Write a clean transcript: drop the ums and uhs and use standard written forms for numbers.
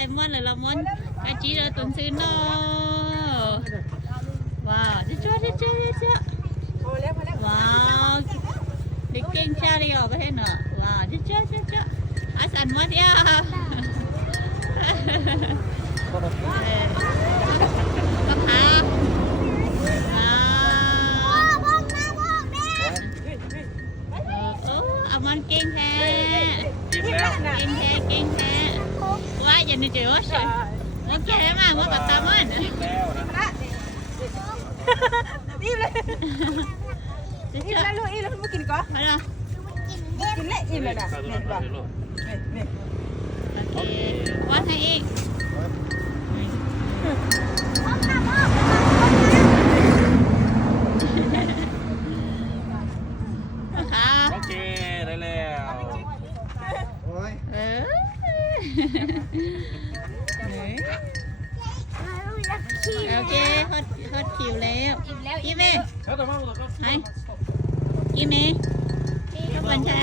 ใส่ม้วนเลยละม้วนกะจีเราตุนซื้อเนาะว้าวเจ้าว้าวเด็กเก่งชาลีออกไปให้เนาะว้าวเจ้าอาสันม้วนยาก็พาเอามันเก่งแท้เก่งแท้ว่าอย่านึกจะว่าสิโอเคมากว่าปัตตามันอิ่มเลยอิ่มแล้วลูกอิ่มแล้วมากินก่อนมาเนาะกินเลยอิ่มเลยนะนี่บอกนี่โอเควัดให้อีกโอเคได้แล้วโอเคฮอตคิวแล้วกี่เมย์ไหนกี่เมย์ก็บัญชา